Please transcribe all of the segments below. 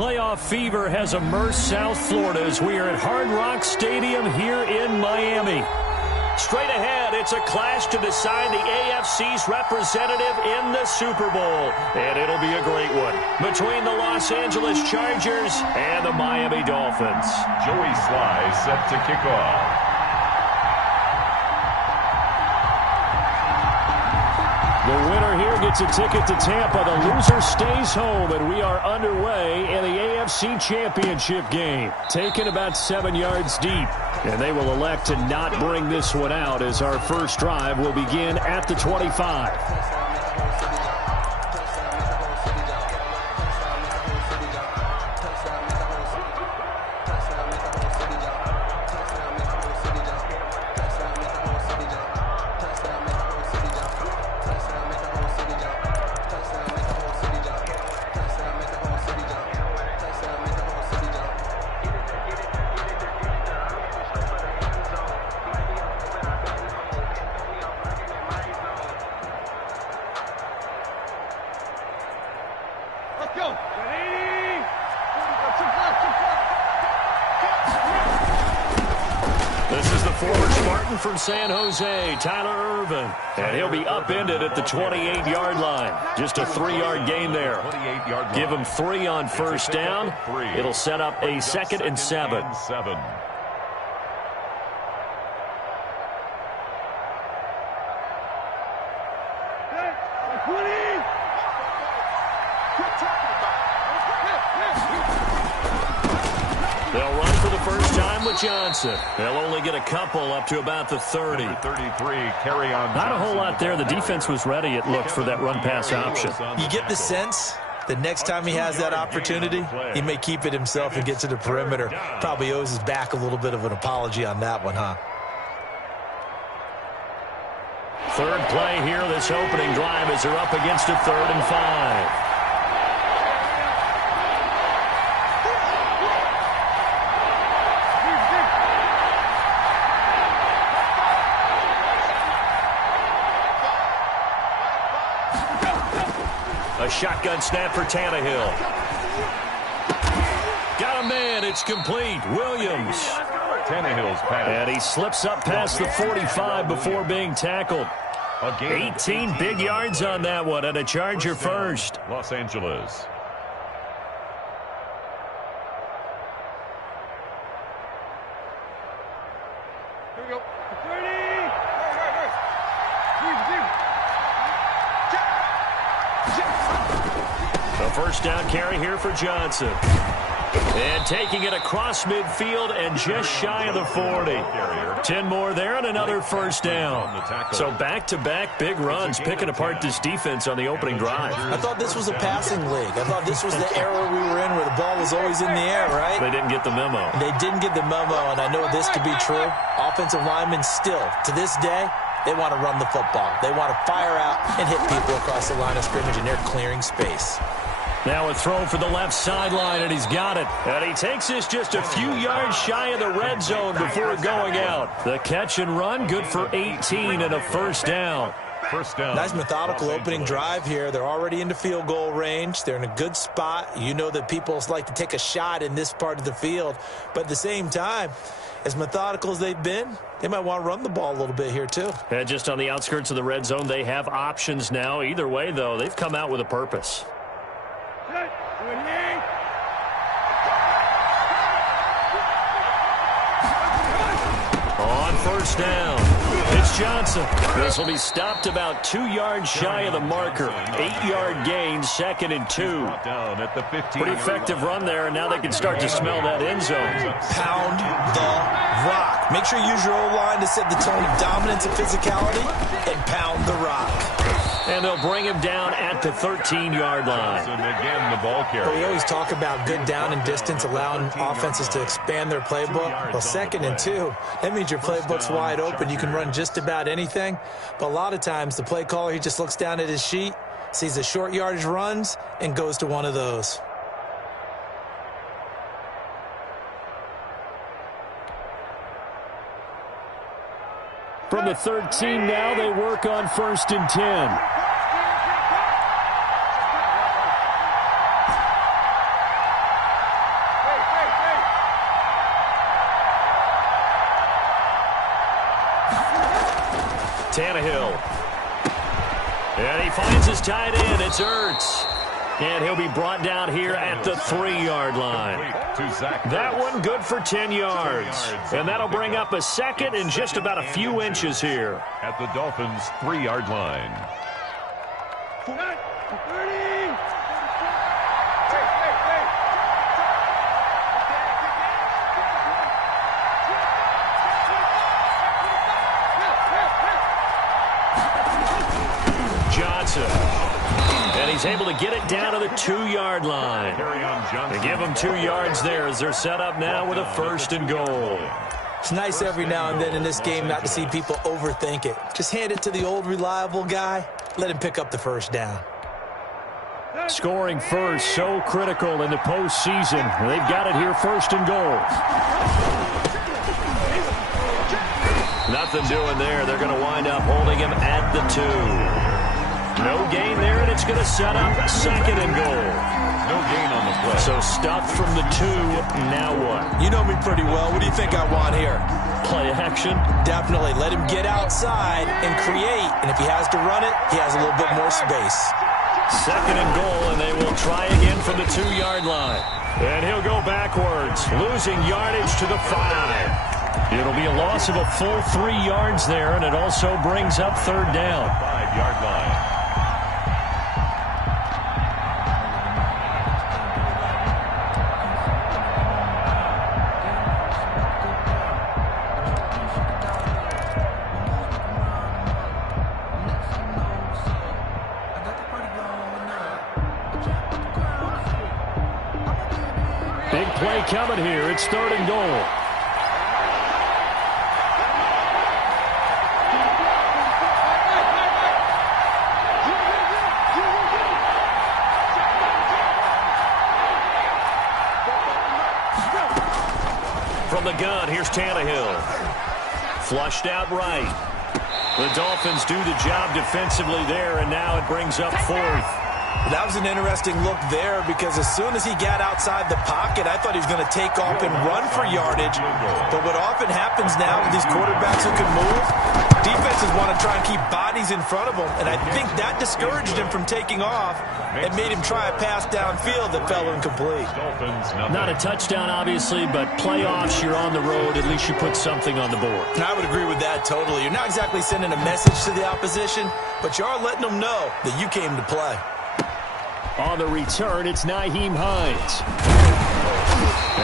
Playoff fever has immersed South Florida as we are at Hard Rock Stadium here in Miami. Straight ahead, it's a clash to decide the AFC's representative in the Super Bowl. And it'll be a great one between the Los Angeles Chargers and the Miami Dolphins. Joey Sly set to kick off. The winner here gets a ticket to Tampa. The loser stays home, and we are underway in the AFC Championship game. Taken about 7 yards deep, and they will elect to not bring this one out as our first drive will begin at the 25. From San Jose, Tyler Irvin. And he'll be upended at the 28-yard line. Just a 3-yard gain there. Give him 3 on first down. It'll set up a 2nd and 7. They'll run for the first time with Johnson. They'll only get a couple up to about the 30. 33, carry on. Not a whole lot there. The defense was ready, it looked, for that run-pass option. You get the sense that next time he has that opportunity, he may keep it himself and get to the perimeter. Probably owes his back a little bit of an apology on that one, huh? Third play here, this opening drive, as they're up against a 3rd and 5. A shotgun snap for Tannehill. Got a man. It's complete. Williams. Tannehill's pass. And he slips up past the 45 before being tackled. 18 big yards on that one, and a Charger first. Los Angeles. Here we go. 30. A first down carry here for Johnson. And taking it across midfield and just shy of the 40. 10 more there and another first down. So back-to-back big runs picking apart this defense on the opening drive. I thought this was a passing league. I thought this was the era we were in where the ball was always in the air, right? They didn't get the memo. They didn't get the memo, and I know this to be true. Offensive linemen still, to this day, they want to run the football. They want to fire out and hit people across the line of scrimmage, and they're clearing space. Now a throw for the left sideline, and he's got it. And he takes this just a few yards shy of the red zone before going out. The catch and run, good for 18 and a first down. First down. Nice methodical opening drive here. They're already into field goal range. They're in a good spot. You know that people like to take a shot in this part of the field. But at the same time, as methodical as they've been, they might want to run the ball a little bit here too. And just on the outskirts of the red zone, they have options now. Either way, though, they've come out with a purpose. On first down, it's Johnson. This will be stopped about 2 yards shy of the marker. 8-yard gain, 2nd and 2. Pretty effective run there, and now they can start to smell that end zone. Pound the rock. Make sure you use your O-line to set the tone of dominance and physicality, and pound the rock. And they'll bring him down at the 13-yard line. And again, the ball carrier. But we always talk about good down and distance, allowing offenses to expand their playbook. Well, 2nd and 2, that means your playbook's wide open. You can run just about anything. But a lot of times, the play caller, he just looks down at his sheet, sees the short yardage runs, and goes to one of those. From the 13 now, they work on 1st and 10. Tannehill. And he finds his tight end. It's Ertz. And he'll be brought down here at the 3-yard line. That one good for 10 yards. And that'll bring up a second and just about a few inches here. At the Dolphins' 3-yard line. Johnson. And he's able to get it down to the 2-yard line. They give him 2 yards there as they're set up now with a 1st and goal. It's nice every now and then in this game not to see people overthink it. Just hand it to the old reliable guy. Let him pick up the 1st down. Scoring first, so critical in the postseason. They've got it here, 1st and goal. Nothing doing there. They're going to wind up holding him at the 2. No gain there, and it's going to set up 2nd and goal. No gain on the play. So stuffed from the 2. Now what? You know me pretty well. What do you think I want here? Play action? Definitely. Let him get outside and create. And if he has to run it, he has a little bit more space. 2nd and goal, and they will try again from the 2-yard line. And he'll go backwards, losing yardage to the 5. It'll be a loss of a full 3 yards there, and it also brings up 3rd down. 5-yard line. Big play coming here. It's 3rd and goal. From the gun, here's Tannehill. Flushed out right. The Dolphins do the job defensively there, and now it brings up 4th. That was an interesting look there because as soon as he got outside the pocket, I thought he was going to take off and run for yardage. But what often happens now with these quarterbacks who can move, defenses want to try and keep bodies in front of them, and I think that discouraged him from taking off and made him try a pass downfield that fell incomplete. Not a touchdown, obviously, but playoffs, you're on the road. At least you put something on the board. I would agree with that totally. You're not exactly sending a message to the opposition, but you are letting them know that you came to play. On the return, it's Nyheim Hines.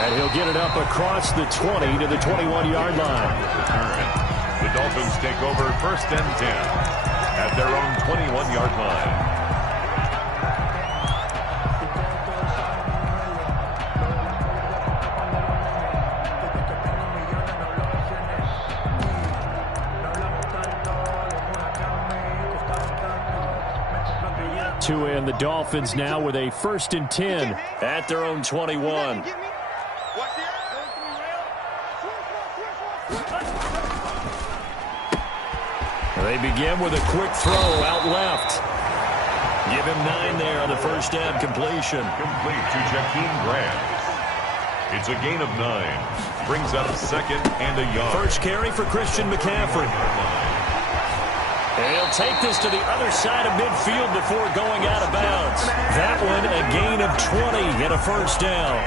And he'll get it up across the 20 to the 21-yard line. The Dolphins take over 1st and 10 at their own 21-yard line. And the Dolphins now with a 1st and 10 at their own 21. They begin with a quick throw out left. Give him 9 there on the 1st down completion. Complete to Jakeem Grant. It's a gain of 9. Brings up 2nd and a yard. First carry for Christian McCaffrey. And he'll take this to the other side of midfield before going out of bounds. That one, a gain of 20 and a 1st down.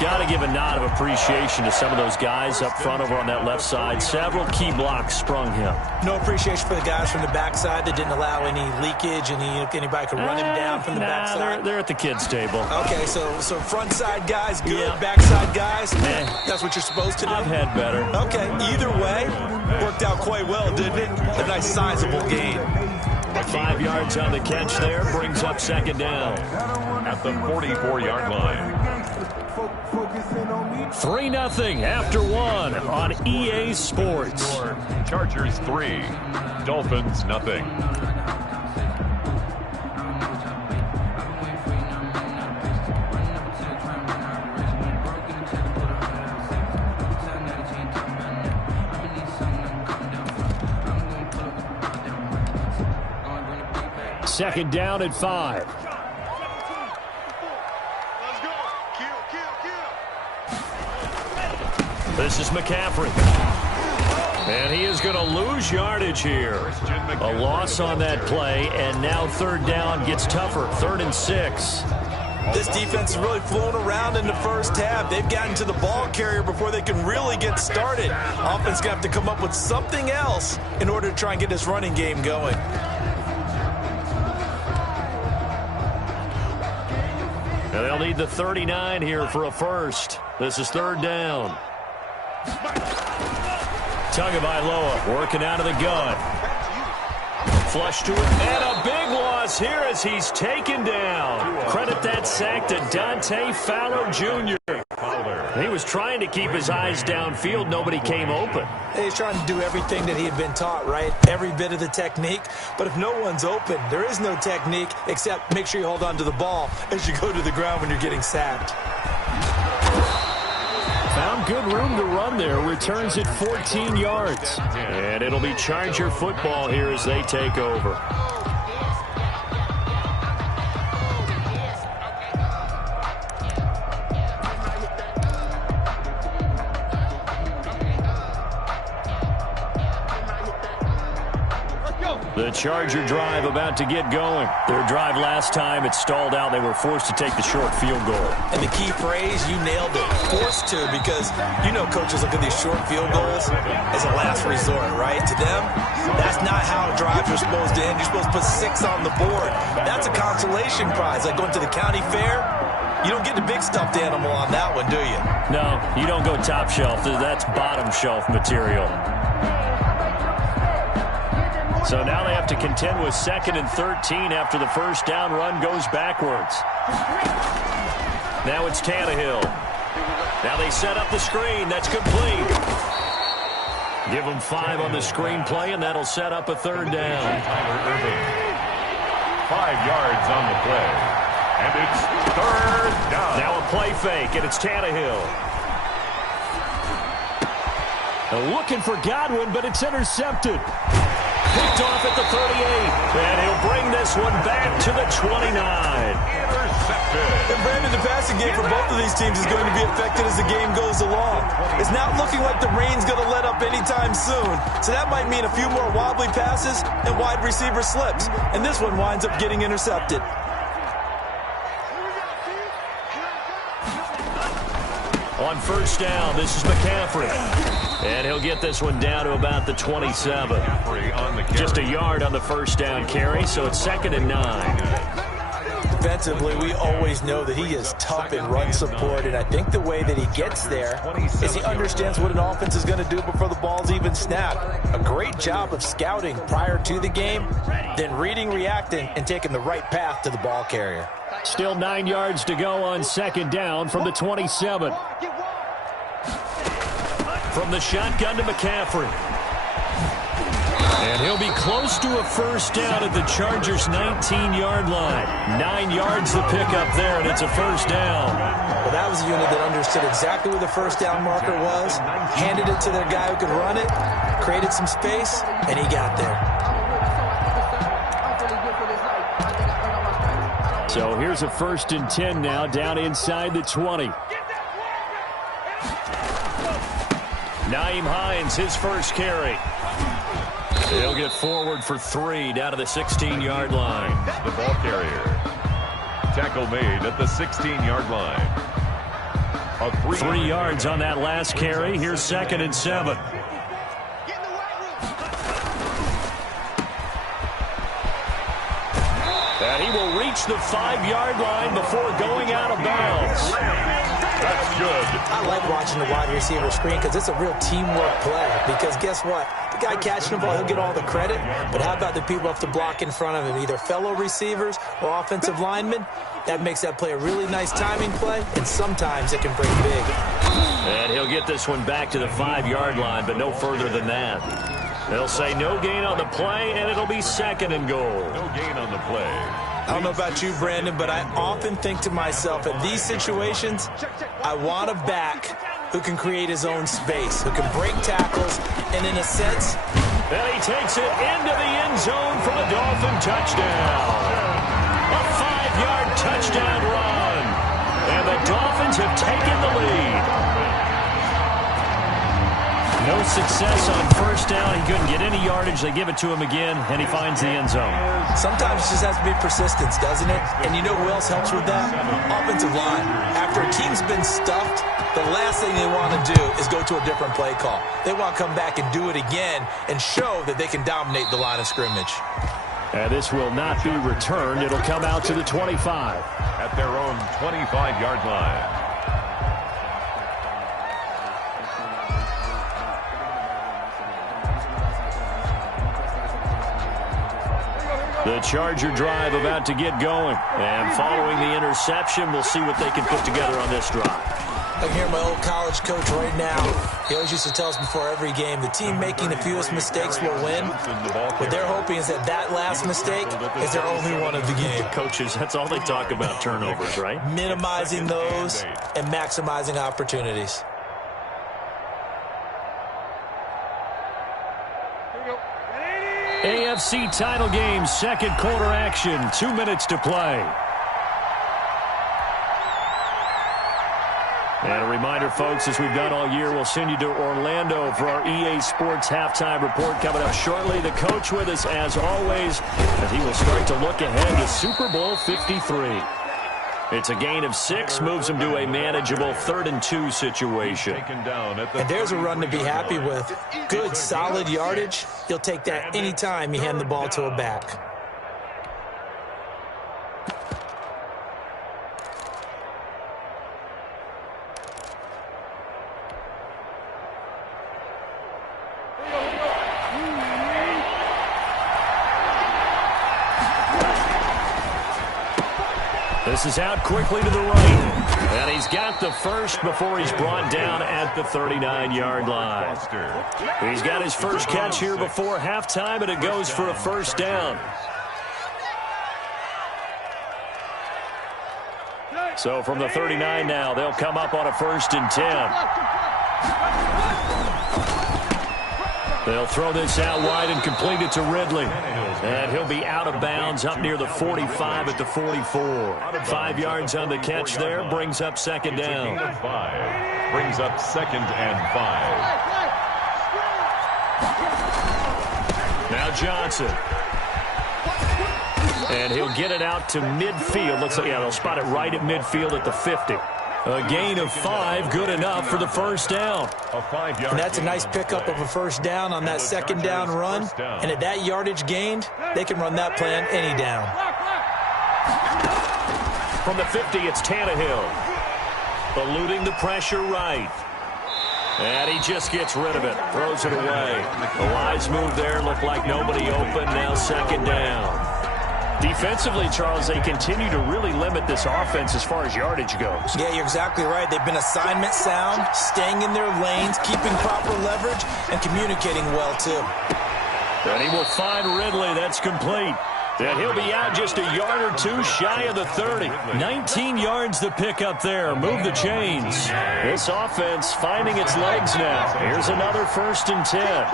Got to give a nod of appreciation to some of those guys up front over on that left side. Several key blocks sprung him. No appreciation for the guys from the backside that didn't allow any leakage, and anybody could run him down from the backside. They're at the kids' table. Okay, so front side guys good, backside guys, that's what you're supposed to do? I've had better. Okay, either way, worked out quite well, didn't it? A nice sizable gain. 5 yards on the catch there, brings up 2nd down. At the 44-yard line. 3-0 after 1 on EA Sports. Chargers 3, Dolphins nothing. Second down at 5. This is McCaffrey. And he is going to lose yardage here. A loss on that play, and now third down gets tougher. 3rd and 6. This defense is really flown around in the first half. They've gotten to the ball carrier before they can really get started. Offense going to have to come up with something else in order to try and get this running game going. And they'll need the 39 here for a first. This is 3rd down. Tagovailoa working out of the gun. Flush to it, and a big loss here as he's taken down. Credit that sack to Dante Fowler Jr. He was trying to keep his eyes downfield. Nobody came open. He's trying to do everything that he had been taught, right? Every bit of the technique. But if no one's open, there is no technique except make sure you hold on to the ball as you go to the ground when you're getting sacked. Found good room to run there. Returns it 14 yards. And it'll be Charger football here as they take over. The Charger drive about to get going. Their drive last time, it stalled out. They were forced to take the short field goal. And the key phrase, you nailed it. Forced to, because you know coaches look at these short field goals as a last resort, right? To them, that's not how drives are supposed to end. You're supposed to put 6 on the board. That's a consolation prize, like going to the county fair. You don't get the big stuffed animal on that one, do you? No, you don't go top shelf. That's bottom shelf material. So now they have to contend with 2nd and 13 after the first down run goes backwards. Now it's Tannehill. Now they set up the screen. That's complete. Give them 5 on the screen play, and that'll set up a 3rd down. 5 yards on the play. And it's 3rd down. Now a play fake, and it's Tannehill. Looking for Godwin, but it's intercepted. Picked off at the 38, and he'll bring this one back to the 29. Intercepted. And Brandon, the passing game for both of these teams is going to be affected as the game goes along. It's not looking like the rain's going to let up anytime soon, so that might mean a few more wobbly passes and wide receiver slips, and this one winds up getting intercepted. On first down, this is McCaffrey. And he'll get this one down to about the 27. Just a yard on the first down carry, so it's 2nd and 9. Defensively, we always know that he is tough in run support, and I think the way that he gets there is he understands what an offense is going to do before the ball's even snapped. A great job of scouting prior to the game, then reading, reacting, and taking the right path to the ball carrier. Still 9 yards to go on 2nd down from the 27. From the shotgun to McCaffrey. And he'll be close to a first down at the Chargers' 19-yard line. 9 yards to pick up there, and it's a first down. Well, that was a unit that understood exactly where the first down marker was, handed it to their guy who could run it, created some space, and he got there. So here's a 1st and 10 now, down inside the 20. Naeem Hines, his first carry. He'll get forward for 3 down to the 16-yard line. The ball carrier. Tackle made at the 16-yard line. 3 yards on that last carry. Here's 2nd and 7. And he will reach the 5-yard line before going out of bounds. That's good. I like watching the wide receiver screen because it's a real teamwork play. Because guess what? The guy catching the ball, he'll get all the credit. But how about the people who have to block in front of him, either fellow receivers or offensive linemen? That makes that play a really nice timing play, and sometimes it can break big. And he'll get this one back to the 5-yard line, but no further than that. They'll say no gain on the play, and it'll be 2nd and goal. No gain on the play. I don't know about you, Brandon, but I often think to myself, in these situations, I want a back who can create his own space, who can break tackles, and in a sense... And he takes it into the end zone for the Dolphin touchdown. A 5-yard touchdown run. And the Dolphins have taken the lead. No success on first down. He couldn't get any yardage. They give it to him again, and he finds the end zone. Sometimes it just has to be persistence, doesn't it? And you know who else helps with that? Offensive line. After a team's been stuffed, the last thing they want to do is go to a different play call. They want to come back and do it again and show that they can dominate the line of scrimmage. And this will not be returned. It'll come out to the 25. At their own 25-yard line. The Charger drive about to get going. And following the interception, we'll see what they can put together on this drive. I can hear my old college coach right now. He always used to tell us before every game, the team making the fewest mistakes will win. What they're hoping is that that last mistake is their only one of the game. Coaches, that's all they talk about, turnovers, right? Minimizing those and maximizing opportunities. AFC title game, second quarter action, 2 minutes to play. And a reminder, folks, as we've done all year, we'll send you to Orlando for our EA Sports halftime report coming up shortly. The coach with us, as always, as he will start to look ahead to Super Bowl 53. It's a gain of 6, moves him to a manageable 3rd and 2 situation. And there's a run to be happy with. Good, solid yardage. You'll take that anytime you hand the ball to a back. This is out quickly to the right. And he's got the first before he's brought down at the 39-yard line. He's got his first catch here before halftime, and it goes for a first down. So from the 39 now, they'll come up on a 1st and 10. They'll throw this out wide and complete it to Ridley. And he'll be out of bounds up near the 45 at the 44. 5 yards on the catch there, brings up 2nd down. Brings up 2nd and 5. Now Johnson. And he'll get it out to midfield. Looks like, yeah, they'll spot it right at midfield at the 50. A gain of 5, good enough for the first down. And that's a nice pickup of a first down on that 2nd down run. And at that yardage gained, they can run that plan any down. From the 50, it's Tannehill. Eluding the pressure right. And he just gets rid of it. Throws it away. A wise move there. Looked like nobody open. Now 2nd down. Defensively, Charles, they continue to really limit this offense as far as yardage goes. Yeah, you're exactly right. They've been assignment sound, staying in their lanes, keeping proper leverage, and communicating well, too. And he will find Ridley. That's complete. And he'll be out just a yard or 2 shy of the 30. 19 yards to pick up there. Move the chains. This offense finding its legs now. Here's another 1st and 10.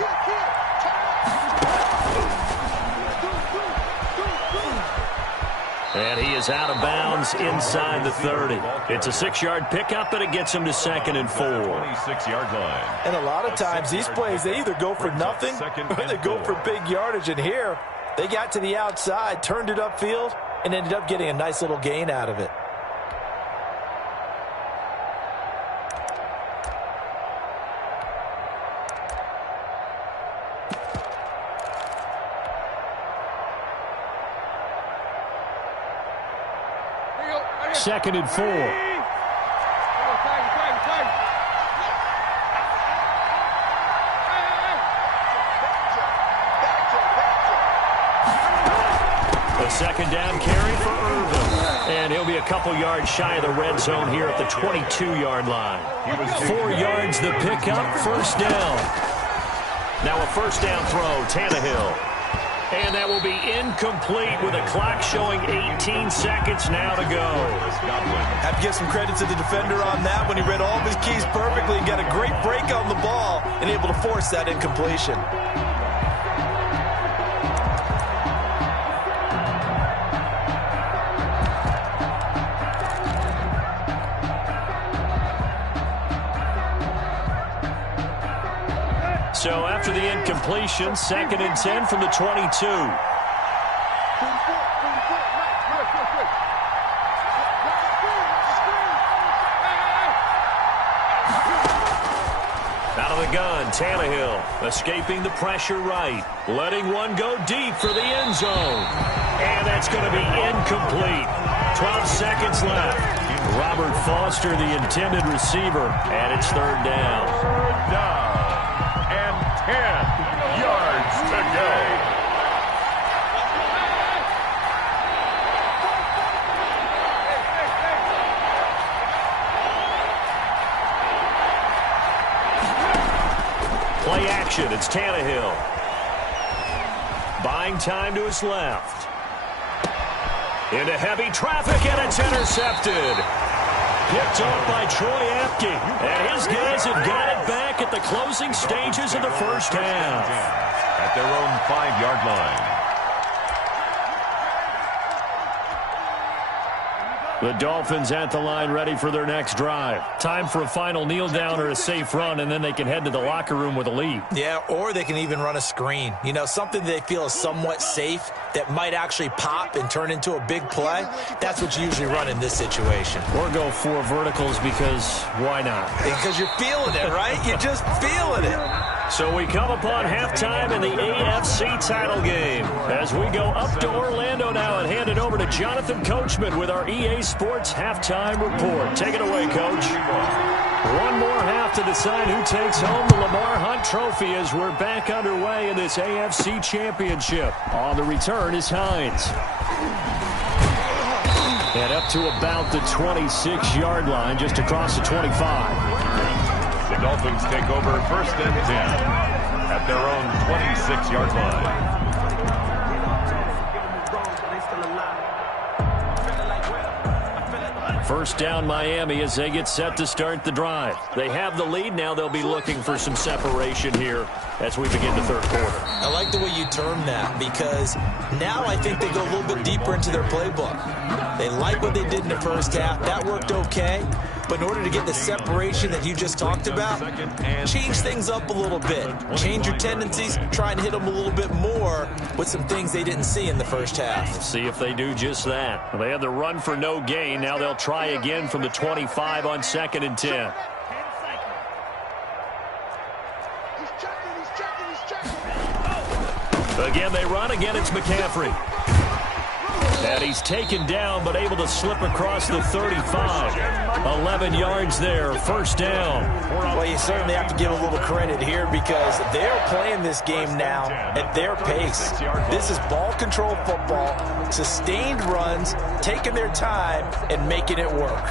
And he is out of bounds inside the 30. It's a 6-yard pickup, and it gets him to 2nd and 4. 26-yard line. And a lot of times these plays, they either go for nothing or they go for big yardage. And here, they got to the outside, turned it upfield, and ended up getting a nice little gain out of it. Second and 4. A 2nd down carry for Irvin. And he'll be a couple yards shy of the red zone here at the 22-yard line. 4 yards the pickup, 1st down. Now a 1st down throw, Tannehill. And that will be incomplete with a clock showing 18 seconds now to go. Have to give some credit to the defender on that when he read all of his keys perfectly and got a great break on the ball and able to force that incompletion. So after the incompletion, 2nd and 10 from the 22. Out of the gun, Tannehill escaping the pressure right. Letting one go deep for the end zone. And that's going to be incomplete. 12 seconds left. Robert Foster, the intended receiver, and it's 3rd down. 3rd down and 10 yards to go. Play action, it's Tannehill. Buying time to his left. Into heavy traffic, and it's intercepted. Picked off by Troy Apke. And his guys have got it back at the closing stages of the first half. At their own 5-yard line. The Dolphins at the line ready for their next drive. Time for a final kneel down or a safe run, and then they can head to the locker room with a lead. Yeah, or they can even run a screen. You know, something they feel is somewhat safe that might actually pop and turn into a big play. That's what you usually run in this situation. Or go 4 verticals because why not? Because you're feeling it, right? You're just feeling it. So we come upon halftime in the AFC title game as we go up to Orlando now and hand it over to Jonathan Coachman with our EA Sports halftime report. Take it away, Coach. One more half to decide who takes home the Lamar Hunt Trophy as we're back underway in this AFC Championship. On the return is Hines. And up to about the 26-yard line, just across the 25. The Dolphins take over 1st and 10 at their own 26-yard line. First down Miami as they get set to start the drive. They have the lead. Now they'll be looking for some separation here as we begin the 3rd quarter. I like the way you term that because now I think they go a little bit deeper into their playbook. They like what they did in the first half. That worked okay. But in order to get the separation that you just talked about, change things up a little bit. Change your tendencies. Try and hit them a little bit more with some things they didn't see in the first half. We'll see if they do just that. They had the run for no gain. Now they'll try again from the 25 on 2nd and 10. Again, they run. Again, it's McCaffrey. And he's taken down, but able to slip across the 35. 11 yards there, 1st down. Well, you certainly have to give a little credit here because they're playing this game now at their pace. This is ball control football, sustained runs, taking their time, and making it work.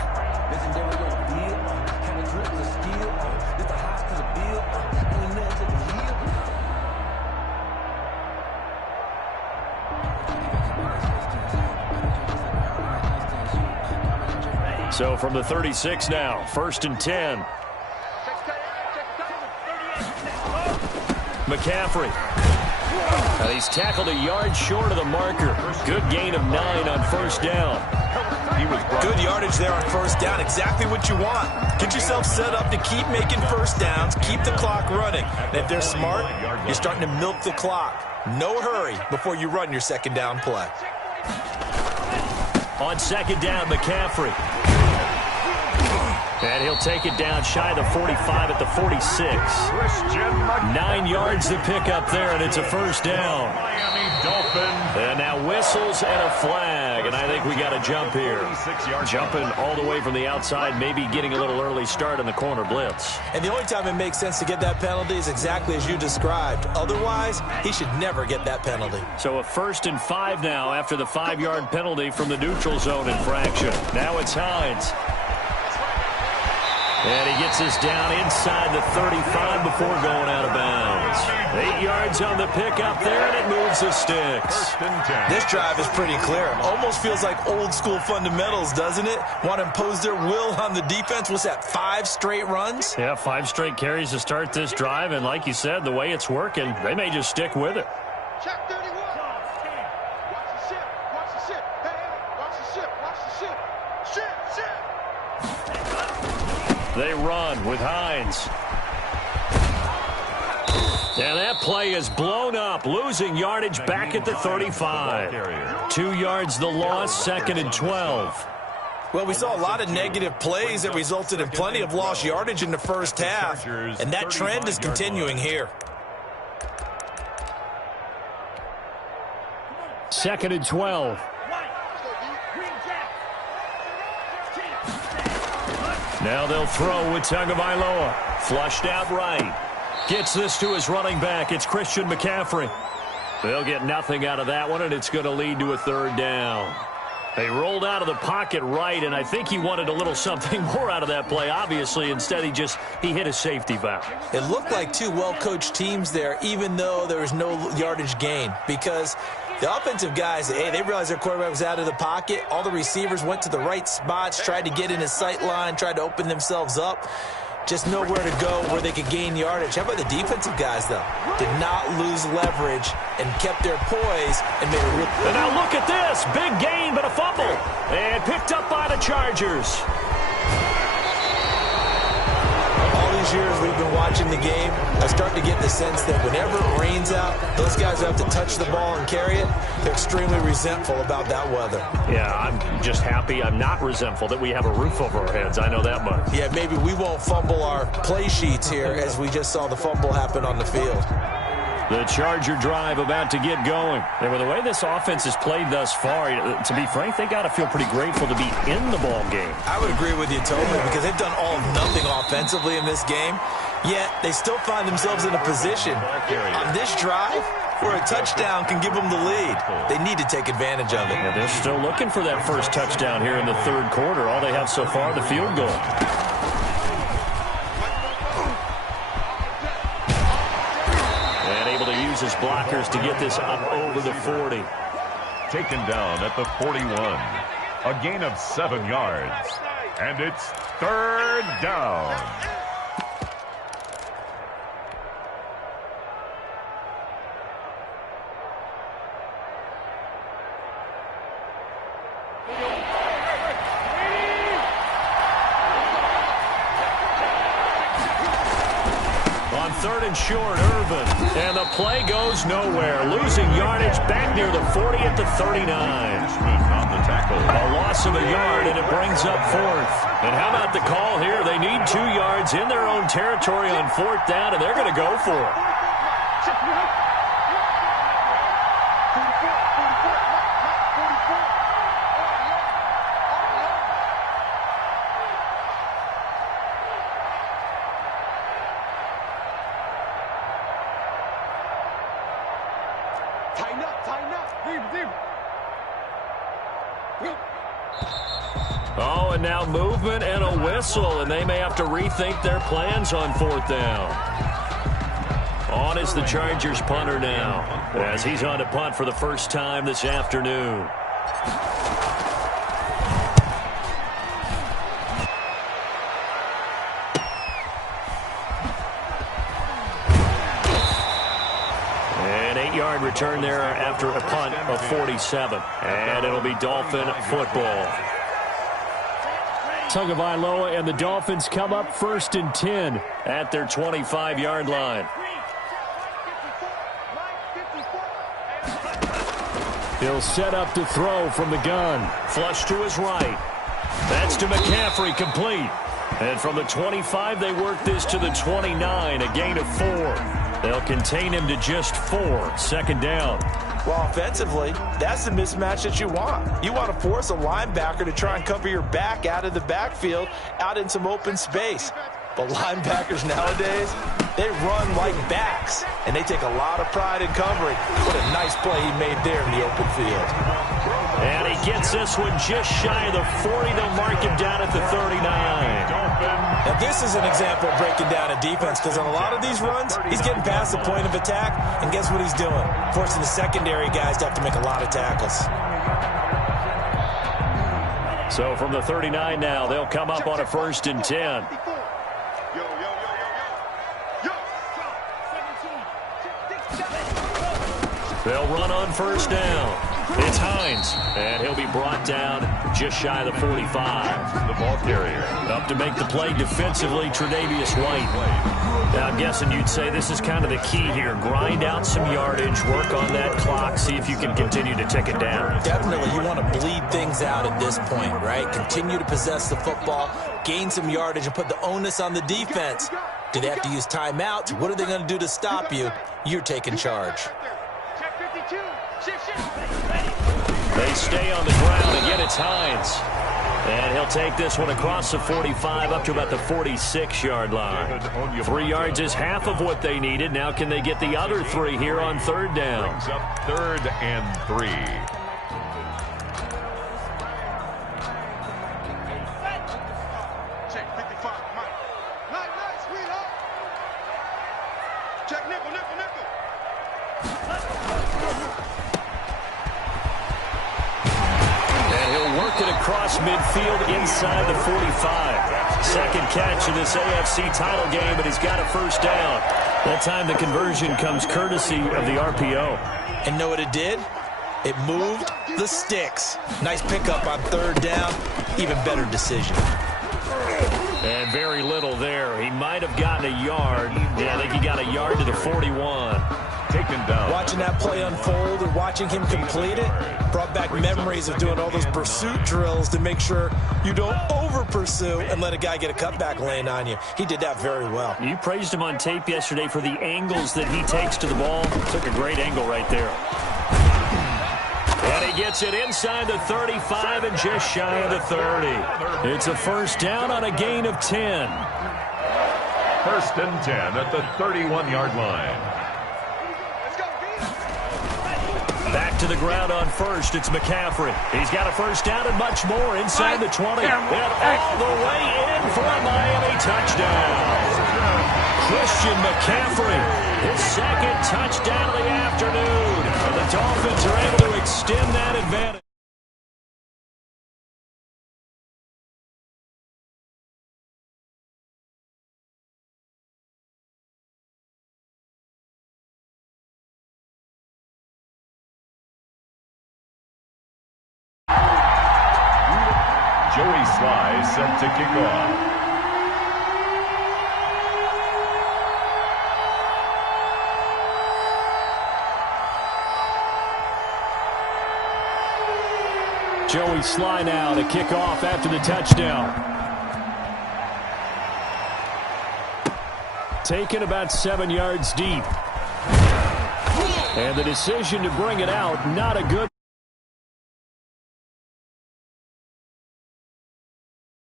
So from the 36 now, 1st and 10. McCaffrey. He's tackled a yard short of the marker. Good gain of 9 on 1st down. Good yardage there on 1st down. Exactly what you want. Get yourself set up to keep making 1st downs, keep the clock running. And if they're smart, you're starting to milk the clock. No hurry before you run your 2nd down play. On 2nd down, McCaffrey. And he'll take it down shy of the 45 at the 46. 9 yards to pick up there, and it's a 1st down. And now whistles and a flag, and I think we got a jump here. Jumping all the way from the outside, maybe getting a little early start in the corner blitz. And the only time it makes sense to get that penalty is exactly as you described. Otherwise, he should never get that penalty. So a 1st and 5 now after the 5-yard penalty from the neutral zone infraction. Now it's Hines. And he gets us down inside the 35 before going out of bounds. 8 yards on the pickup there, and it moves the sticks. This drive is pretty clear. Almost feels like old school fundamentals, doesn't it? Want to impose their will on the defense. What's that, 5 straight runs? Yeah, 5 straight carries to start this drive, and like you said, the way it's working, they may just stick with it. Check 31. Watch the ship. Watch the ship. Hey, watch the ship. Watch the ship. Ship. They run with Hines. And that play is blown up, losing yardage back at the 35. 2 yards the loss, 2nd and 12. Well, we saw a lot of negative plays that resulted in plenty of lost yardage in the first half, and that trend is continuing here. 2nd and 12. Now they'll throw with Tagovailoa. Flushed out right. Gets this to his running back. It's Christian McCaffrey. They'll get nothing out of that one, and it's going to lead to a 3rd down. They rolled out of the pocket right, and I think he wanted a little something more out of that play. Obviously, instead he hit a safety valve. It looked like 2 well-coached teams there, even though there was no yardage gain, because the offensive guys, they realized their quarterback was out of the pocket. All the receivers went to the right spots, tried to get in his sight line, tried to open themselves up. Just nowhere to go where they could gain yardage. How about the defensive guys, though? Did not lose leverage and kept their poise and made a real... And now look at this. Big gain, but a fumble. And picked up by the Chargers. All these years we've been watching the game, I start to get the sense that whenever it rains out, those guys who have to touch the ball and carry it, they're extremely resentful about that weather. Yeah, I'm just happy I'm not resentful that we have a roof over our heads. I know that much. Yeah, maybe we won't fumble our play sheets here as we just saw the fumble happen on the field. The Charger drive about to get going. And with the way this offense has played thus far, to be frank, they got to feel pretty grateful to be in the ball game. I would agree with you totally, because they've done all nothing offensively in this game, yet they still find themselves in a position on this drive where a touchdown can give them the lead. They need to take advantage of it. Yeah, they're still looking for that first touchdown here in the 3rd quarter. All they have so far, the field goal. His blockers to get this up over the 40. Taken down at the 41. A gain of 7 yards. And it's 3rd down. On 3rd and short, Irvin. And the play goes nowhere. Losing yardage back near the 40 at the 39. On the tackle. A loss of a yard, and it brings up 4th. And how about the call here? They need 2 yards in their own territory on 4th down, and they're going to go for it. Oh, and now movement and a whistle, and they may have to rethink their plans on 4th down. On is the Chargers punter now, as he's on to punt for the first time this afternoon. An 8-yard return there after a punt of 47. And it'll be Dolphin football. Tagovailoa and the Dolphins come up 1st and 10 at their 25-yard line. He'll set up to throw from the gun. Flush to his right. That's to McCaffrey, complete. And from the 25, they work this to the 29, a gain of 4. They'll contain him to just 4, 2nd down. Well, offensively, that's the mismatch that you want. You want to force a linebacker to try and cover your back out of the backfield, out in some open space. But linebackers nowadays, they run like backs, and they take a lot of pride in covering. What a nice play he made there in the open field. And he gets this one just shy of the 40. They'll mark him down at the 39. Now, this is an example of breaking down a defense, because on a lot of these runs, he's getting past the point of attack, and guess what he's doing? Forcing the secondary guys to have to make a lot of tackles. So from the 39 now, they'll come up on a 1st and 10. They'll run on 1st down. It's Hines, and he'll be brought down just shy of the 45. The ball carrier. Up to make the play defensively, Tre'Davious White. Now, I'm guessing you'd say this is kind of the key here. Grind out some yardage, work on that clock, see if you can continue to tick it down. Definitely, you want to bleed things out at this point, right? Continue to possess the football, gain some yardage, and put the onus on the defense. Do they have to use timeouts? What are they going to do to stop you? You're taking charge. They stay on the ground. Again, it's Hines. And he'll take this one across the 45 up to about the 46-yard line. 3 yards is half of what they needed. Now can they get the other 3 here on third down? Brings up 3rd and 3. Check 55, Mike. Night, sweetheart. Check nickel. And he'll work it across midfield inside the 45. Second catch of this AFC title game, but he's got a first down. That time the conversion comes courtesy of the RPO. And know what it did? It moved the sticks. Nice pickup on third down. Even better decision. And very little there. He might have gotten a yard. Yeah, I think he got a yard to the 41. Taken down. Watching that play unfold and watching him complete it brought back memories of doing all those pursuit drills to make sure you don't over-pursue and let a guy get a cutback lane on you. He did that very well. You praised him on tape yesterday for the angles that he takes to the ball. Took a great angle right there. And he gets it inside the 35 and just shy of the 30. It's a first down on a gain of 10. 1st and 10 at the 31-yard line. Back to the ground on first. It's McCaffrey. He's got a first down and much more inside the 20. And all the way in for a Miami touchdown. Christian McCaffrey, his second touchdown of the afternoon. And the Dolphins are able to extend that advantage. Joey Sly set to kick off. Joey Sly now to kick off after the touchdown. Taken about 7 yards deep. And the decision to bring it out, not a good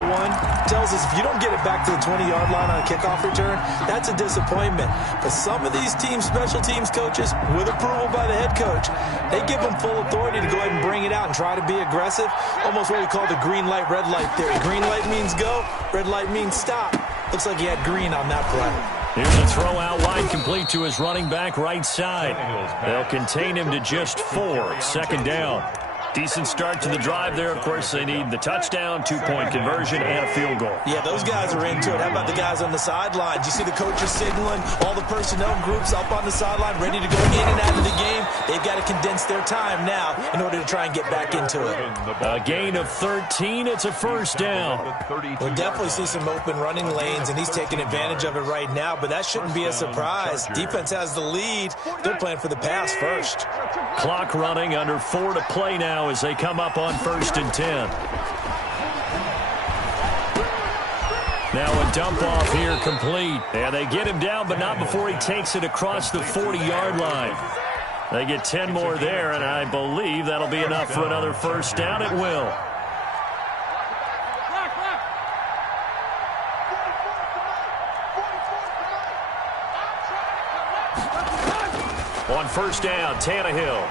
one. Tells us if you don't get it back to the 20-yard line on a kickoff return, that's a disappointment. But some of these teams, special teams coaches, with approval by the head coach, they give them full authority to go ahead and bring it out and try to be aggressive. Almost what we call the green light, red light theory. Green light means go, red light means stop. Looks like he had green on that play. Here's a throw out wide, complete to his running back right side. They'll contain him to just 4. Second down. Decent start to the drive there. Of course, they need the touchdown, 2-point conversion, and a field goal. Yeah, those guys are into it. How about the guys on the sidelines? You see the coaches signaling, all the personnel groups up on the sideline ready to go in and out of the game. They've got to condense their time now in order to try and get back into it. A gain of 13. It's a first down. We'll definitely see some open running lanes, and he's taking advantage of it right now, but that shouldn't be a surprise. Defense has the lead. They're playing for the pass first. Clock running, under 4 to play now as they come up on 1st and 10. Now a dump off here complete. And they get him down, but not before he takes it across the 40-yard line. They get 10 more there, and I believe that'll be enough for another first down. It will. On first down, Tannehill.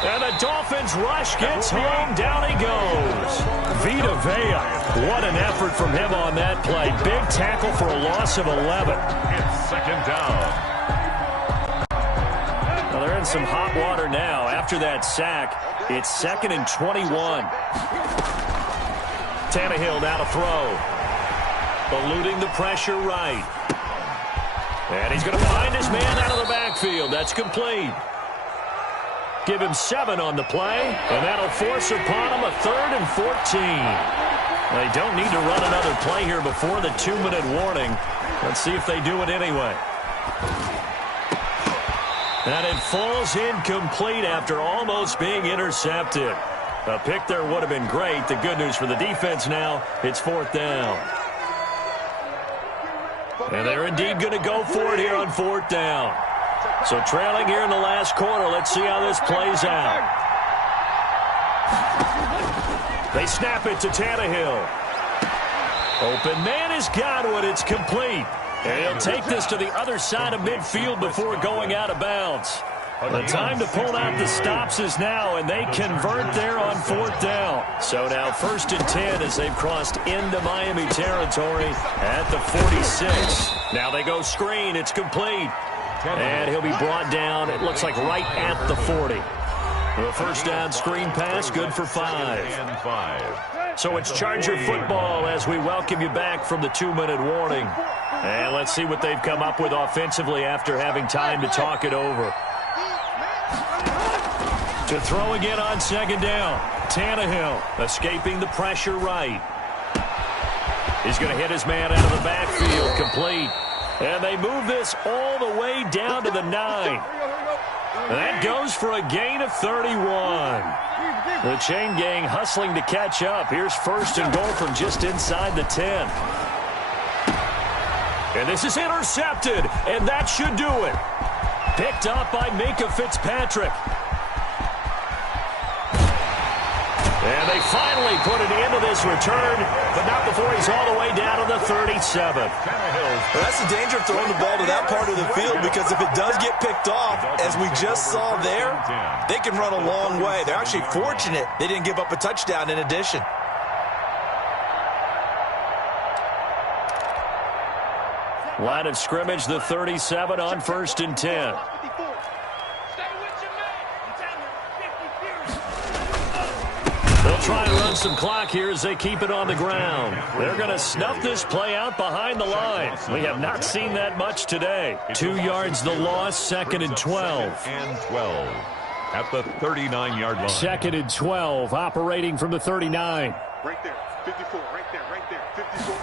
And the Dolphins rush gets home. Down he goes. Vita Vea. What an effort from him on that play. Big tackle for a loss of 11. It's second down. Well, they're in some hot water now. After that sack, it's 2nd and 21. Tannehill now to throw. Eluding the pressure right. And he's going to find his man out of the backfield. That's complete. Give him 7 on the play, and that'll force upon him a 3rd and 14. They don't need to run another play here before the 2-minute warning. Let's see if they do it anyway. And it falls incomplete after almost being intercepted. A pick there would have been great. The good news for the defense now, it's 4th down. And they're indeed going to go for it here on 4th down. So trailing here in the last quarter. Let's see how this plays out. They snap it to Tannehill. Open man is Godwin. It's complete. And he'll take this to the other side of midfield before going out of bounds. The time to pull out the stops is now, and they convert there on 4th down. So now 1st and 10 as they've crossed into Miami territory at the 46. Now they go screen. It's complete. And he'll be brought down, it looks like, right at the 40. The first down screen pass, good for 5. So it's Charger football as we welcome you back from the 2-minute warning. And let's see what they've come up with offensively after having time to talk it over. To throw again on 2nd down. Tannehill escaping the pressure right. He's going to hit his man out of the backfield, complete. And they move this all the way down to the 9. That goes for a gain of 31. The chain gang hustling to catch up. Here's 1st and goal from just inside the 10. And this is intercepted, and that should do it. Picked up by Minkah Fitzpatrick. And they finally put an end to this return, but not before he's all the way down to the 37. Well, that's the danger of throwing the ball to that part of the field, because if it does get picked off, as we just saw there, they can run a long way. They're actually fortunate they didn't give up a touchdown in addition. Line of scrimmage, the 37 on 1st and 10. They'll try and run some clock here as they keep it on the ground. They're going to snuff this play out behind the line. We have not seen that much today. 2 yards the loss, 2nd and 12. And 12 at the 39-yard line. 2nd and 12, operating from the 39. Right there, 54, right there, 54.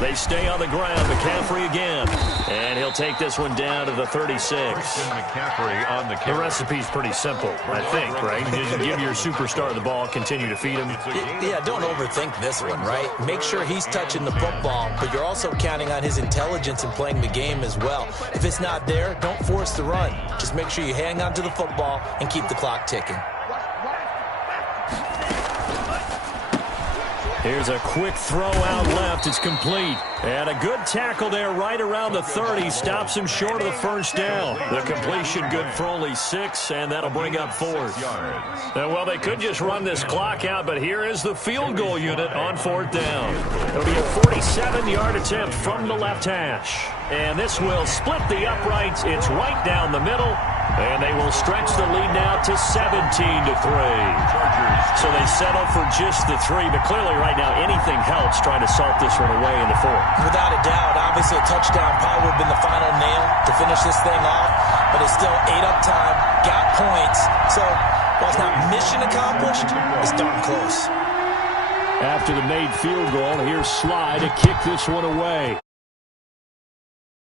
They stay on the ground. McCaffrey again. And he'll take this one down to the 36. McCaffrey on the carry. The recipe's pretty simple, I think, right? Just give your superstar the ball, continue to feed him. Yeah, don't overthink this one, right? Make sure he's touching the football, but you're also counting on his intelligence in playing the game as well. If it's not there, don't force the run. Just make sure you hang on to the football and keep the clock ticking. Here's a quick throw out left. It's complete. And a good tackle there right around the 30. Stops him short of the 1st down. The completion good for only 6, and that'll bring up 4th. Well, they could just run this clock out, but here is the field goal unit on 4th down. It'll be a 47-yard attempt from the left hash. And this will split the uprights. It's right down the middle. And they will stretch the lead now to 17-3. So they settle for just the 3, but clearly right now anything helps trying to salt this one away in the 4th. Without a doubt, obviously a touchdown probably would have been the final nail to finish this thing off, but it's still 8 up time, got points. So while it's not mission accomplished, it's darn close. After the made field goal, here's Sly to kick this one away.